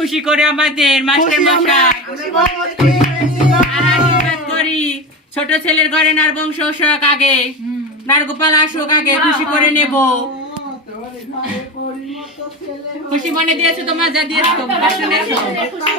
খুশি করে আমাদের মাস্টার মশাই আশীর্বাদ করি ছোট ছেলের ঘরে নার বংশ শোক আগে নার গোপাল আসুক আগে খুশি করে নেব খুশি মনে দিয়েছো তোমার যা দিয়েছো